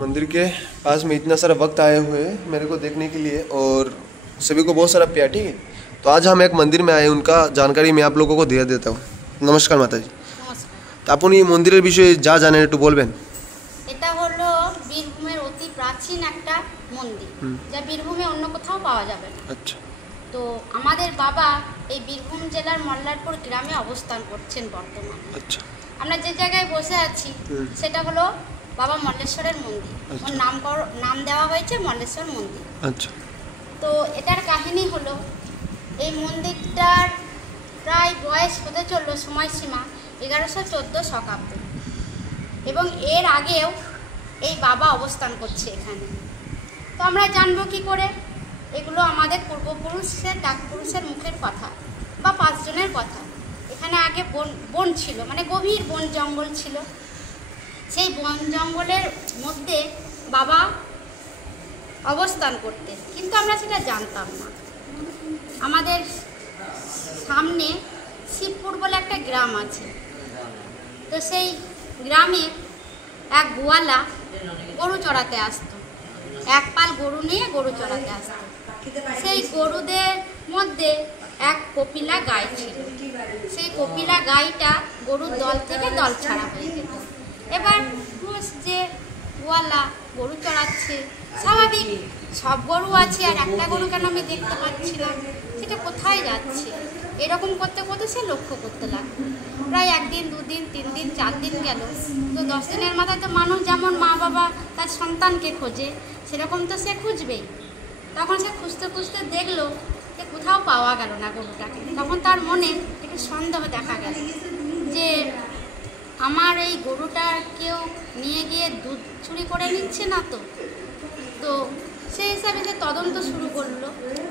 मंदिर के पास में इतना सारा वक्त आए हुए हैं मेरे को देखने के लिए और सभी को बहुत सारा प्यार। ठीक है, तो आज हम एक मंदिर में आए, उनका जानकारी मैं आप लोगों को दे देता हूँ। नमस्कार माताजी। तो আপনি মন্দিরের বিষয়ে যা জানেন একটু বলবেন। এটা হলো বীরভূমের অতি প্রাচীন একটা মন্দির, যা বীরভূমে অন্য কোথাও পাওয়া যাবে না। আচ্ছা। তো আমাদের বাবা এই বীরভূম জেলার মল্লারপুর গ্রামে অবস্থান করছেন বর্তমানে। আচ্ছা। আমরা যে জায়গায় বসে আছি সেটা হলো বাবা মল্লেশ্বরের মন্দির। ওর নাম দেওয়া হয়েছে মল্লেশ্বর মন্দির। আচ্ছা। তো এটার কাহিনী হলো এই মন্দিরটার প্রায় বয়স হতে চললো সময়সীমা 1114 শতাব্দী, এবং এর আগেও এই বাবা অবস্থান করছে এখানে। তো আমরা জানবো কি করে? এগুলো আমাদের পূর্বপুরুষের ডাকপুরুষের মুখের কথা বা 5 জনের কথা। এখানে আগে বন ছিল, মানে গভীর বন জঙ্গল ছিল। সেই বন জঙ্গলের মধ্যে বাবা অবস্থান করতেন, কিন্তু আমরা সেটা জানতাম না। আমাদের সামনে শিবপুর বলে একটা গ্রাম আছে, তো সেই গ্রামে এক গোয়ালা গরু চড়াতে আসতো, এক পাল গরু নিয়ে গরু চড়াতে আসতো। সেই গরুদের মধ্যে এক কপিলা গাই ছিল। সেই কপিলা গাইটা গরুর দল থেকে দল ছাড়া হয়ে যেত। এবার যে গোয়ালা গরু চড়াচ্ছে, স্বাভাবিক সব গরু আছে আর একটা গরু কেন আমি দেখতে পাচ্ছি না, সেটা কোথায় যাচ্ছে, এরকম করতে করতে সে লক্ষ্য করতে লাগলো। প্রায় 1 দিন 2 দিন 3 দিন 4 দিন গেল। তো 10 দিনের মাথায় তো মানুষ যেমন মা বাবা তার সন্তানকে খোঁজে, সেরকম তো সে খুঁজবেই। তখন সে খুঁজতে খুঁজতে দেখলো যে কোথাও পাওয়া গেল না গরুটাকে। তখন তার মনে একটু সন্দেহ দেখা গেল যে আমার এই গরুটা কেউ নিয়ে গিয়ে দুধ চুরি করে নিচ্ছে না তো। তো সেই হিসাবে সে তদন্ত শুরু করলো।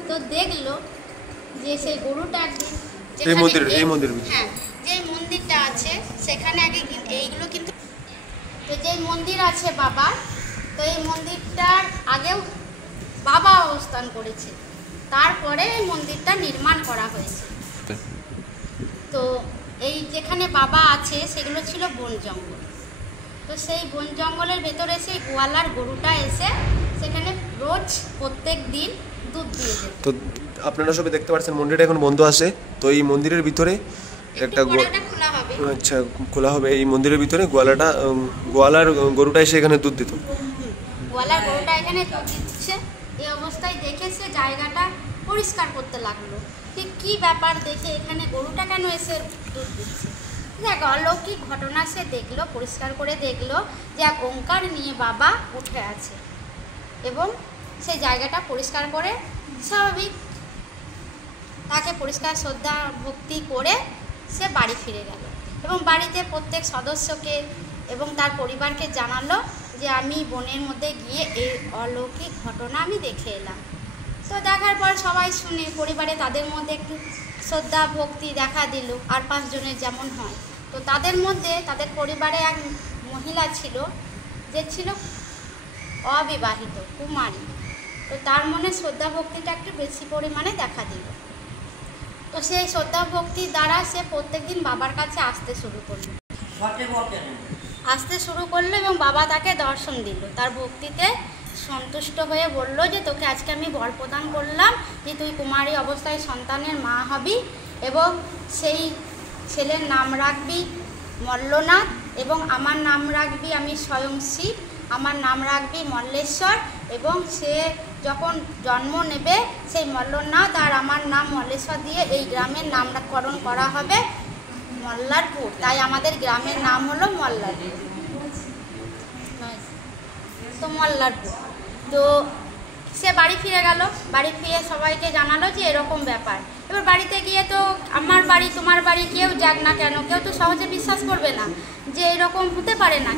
তো দেখলো যে সেই গরুটা হ্যাঁ, যেই মন্দিরটা আছে সেখানে আগে এইগুলো কিন্তু, তো যেই মন্দির আছে বাবার, তো এই মন্দিরটার আগেও বাবা অবস্থান করেছে, তারপরে এই মন্দিরটা নির্মাণ করা হয়েছে। তো এই যেখানে বাবা আছে সেগুলো ছিল বন জঙ্গল। তো সেই বন জঙ্গলের ভেতরে সেই গোয়ালার গরুটা এসে সেখানে রোজ প্রত্যেক দিন দুধ দিয়ে যেত। তো আপনারা সবাই দেখতে পাচ্ছেন মন্দিরটা এখন বন্ধ আছে। তো এই মন্দিরের ভিতরে একটা খোলা হবে। আচ্ছা, খোলা হবে। এই মন্দিরের ভিতরে গোয়ালার গরুটা এসে এখানে দুধ দিত। গোয়ালার গরুটা এখানে দুধ দিচ্ছে। এই অবস্থায় দেখে সে জায়গাটা পরিষ্কার করতে লাগলো। ঠিক কী ব্যাপার, দেখে এখানে গরুটা কেন এসে দুধ দিচ্ছে। দেখ, অলৌকিক ঘটনা সে দেখলো, পরিষ্কার করে দেখলো যে এক ওঙ্কার নিয়ে বাবা উঠে আছে, এবং সেই জায়গাটা পরিষ্কার করে স্বাভাবিক তাকে পরিষ্কার শ্রদ্ধা ভক্তি করে সে বাড়ি ফিরে গেল, এবং বাড়িতে প্রত্যেক সদস্যকে এবং তার পরিবারকে জানালো যে আমি বনের মধ্যে গিয়ে এই অলৌকিক ঘটনা আমি দেখে এলাম। তো দেখার পর সবাই শুনে পরিবারে তাদের মধ্যে একটু শ্রদ্ধা ভক্তি দেখা দিল, আর 5 জনের যেমন হয়। তো তাদের মধ্যে তাদের পরিবারে এক মহিলা ছিল যে ছিল অবিবাহিত কুমারী। তো তার মনে শ্রদ্ধা ভক্তিটা একটু বেশি পরিমাণে দেখা দিল। তো সেই শ্রদ্ধা ভক্তির দ্বারা সে প্রত্যেকদিন বাবার কাছে আসতে শুরু করলো এবং বাবা তাকে দর্শন দিল। তার ভক্তিতে সন্তুষ্ট হয়ে বলল যে তোকে আজকে আমি বর প্রদান করলাম যে তুই কুমারী অবস্থায় সন্তানের মা হবি, এবং সেই ছেলের নাম রাখবি মল্লনাথ, এবং আমার নাম রাখবি আমি স্বয়ং শিব, আমার নাম রাখবি মল্লেশ্বর, এবং সে যখন জন্ম নেবে সেই মল্লনাথ আর আমার নাম মল্লেশ্বর দিয়ে এই গ্রামের নামকরণ করা হবে মল্লারপুর। তাই আমাদের গ্রামের নাম হলো মল্লারপুর। তো মল্লারপুর, তো সে বাড়ি ফিরে গেল। বাড়ি ফিরে সবাইকে জানালো যে এরকম ব্যাপার। এবার বাড়িতে গিয়ে তো আমার বাড়ি তোমার বাড়ি কেউ যাক না কেন, কেউ তো সহজে বিশ্বাস করবে না যে এরকম হতে পারে না।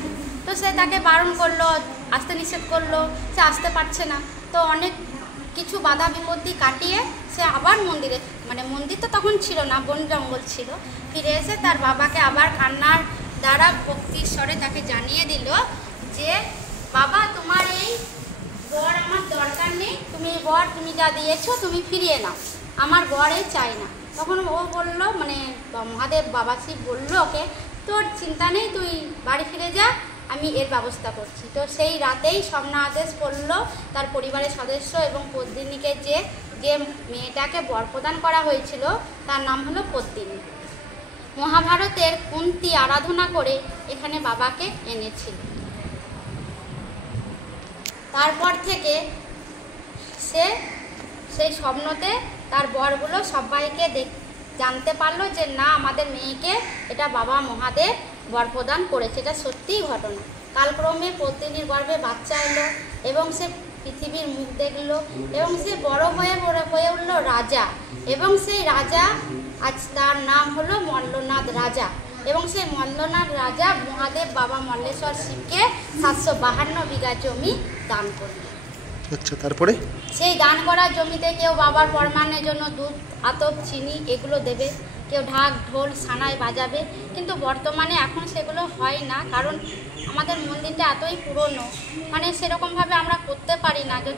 তো সে তাকে বারণ করলো, আসতে নিষেধ করলো, সে আসতে পারছে না। তো অনেক কিছু বাধা বিপত্তি কাটিয়ে সে আবার মন্দিরে, মানে মন্দির তো তখন ছিল না, বন জঙ্গল ছিল, ফিরে এসে তার বাবাকে আবার কান্নার দ্বারা ভক্তির স্বরে তাকে জানিয়ে দিল যে বাবা তোমার এই বর আমার দরকার নেই, তুমি বর তুমি যা দিয়েছো তুমি ফিরিয়ে নাও, আমার বরে চাই না। তখন ও বলল, মানে মহাদেব বাবা শিব বলল ওকে তোর চিন্তা নেই, তুই বাড়ি ফিরে যা, আমি এর ব্যবস্থা করছি। তো সেই রাতেই স্বপ্না আদেশ করলো তার পরিবারের সদস্য এবং পদ্মিনীকে যে যে মেয়েটাকে বর প্রদান করা হয়েছিল তার নাম হলো পদ্মিনী। মহাভারতের কুন্তী আরাধনা করে এখানে বাবাকে এনেছিল। তারপর থেকে সেই স্বপ্নতে তার বরগুলো সবাইকে জানতে পারলো যে না, আমাদের মেয়েকে এটা বাবা মহাদেব বর প্রদান করেছে, এটা সত্যিই ঘটনা। কালক্রমে পদ্মিনীর গর্ভে বাচ্চা এলো এবং সে পৃথিবীর মুখ দেখলো এবং সে বড় হয়ে উঠল রাজা, এবং সেই রাজা আজ তার নাম হলো মল্লনাথ রাজা। এবং সেই মল্লনাথ রাজা মহাদেব বাবা মল্লেশ্বর শিবকে 752 বিঘা জমি দান করলেন। আচ্ছা, তারপরে সেই দান করা জমিতে কেউ বাবার পরমানের জন্য দুধ, আতপ, চিনি এগুলো দেবে, কেউ ঢাক, ঢোল, সানাই বাজাবে। কিন্তু বর্তমানে এখন সেগুলো হয় না, কারণ আমাদের মন্দিরটা এতই পুরনো, মানে সেরকমভাবে আমরা করতে পারি না। যদি